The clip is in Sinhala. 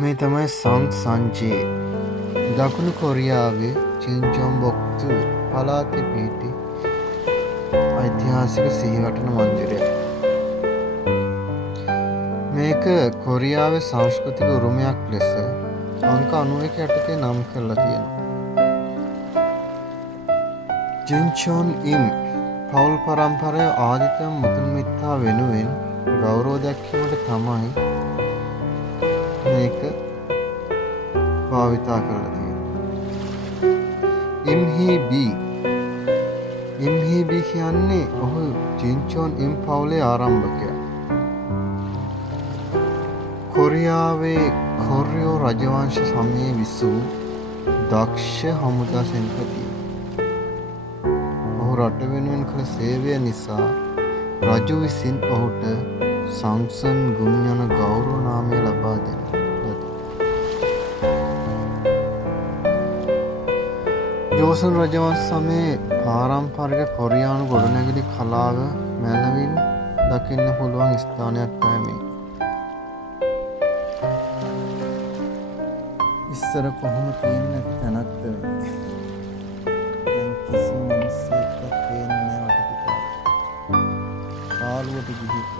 මේ තමයි සං සංජේ දකුණු කොරියාවේ චින්ජොන්බොක්තු පළාතේ පිහිටි ඓතිහාසික සිහිවටන මන්දිරයක්. මේක කොරියාවේ සංස්කෘතික උරුමයක් ලෙස අංක 91 යටතේ නම් කරලා තියෙනවා. ජින්චොන් ඉම් පවුල් පරම්පරාවේ ආදිතම මුතුන් මිත්තා වෙනුවෙන් ගෞරව දැක්වීමට තමයි මේක භාවිතා කරලා තියෙන්නේ. ඉම්හීබී කියන්නේ ඔහු ජින්චොන් ඉම් පවුලේ ආරම්භකයා. කොරියාවේ කොර්යෝ රජවංශ සමයේ විසූ දක්ෂ හමුදා සෙන්පතියෙක්. ඔහු රට වෙනුවෙන් කළ සේවය නිසා රජු විසින් ඔහුට සංසන් ගුන් යන ගෞරව නාමය ලබා දෙනවා. ජෝසන් රජවංශ සමයේ පාරම්පරික කොරියානු ගොඩනැගිලි කලාව මැනවින් දකින්න පුළුවන් ස්ථානයක් තමයි මේ. ඉස්සර කොහොම තියෙන තැනක්ද දැන් කිසිම මිනිස්සෙක් පේන්නේ නැහැ වටපිටාව. පාළුවට ගිහින්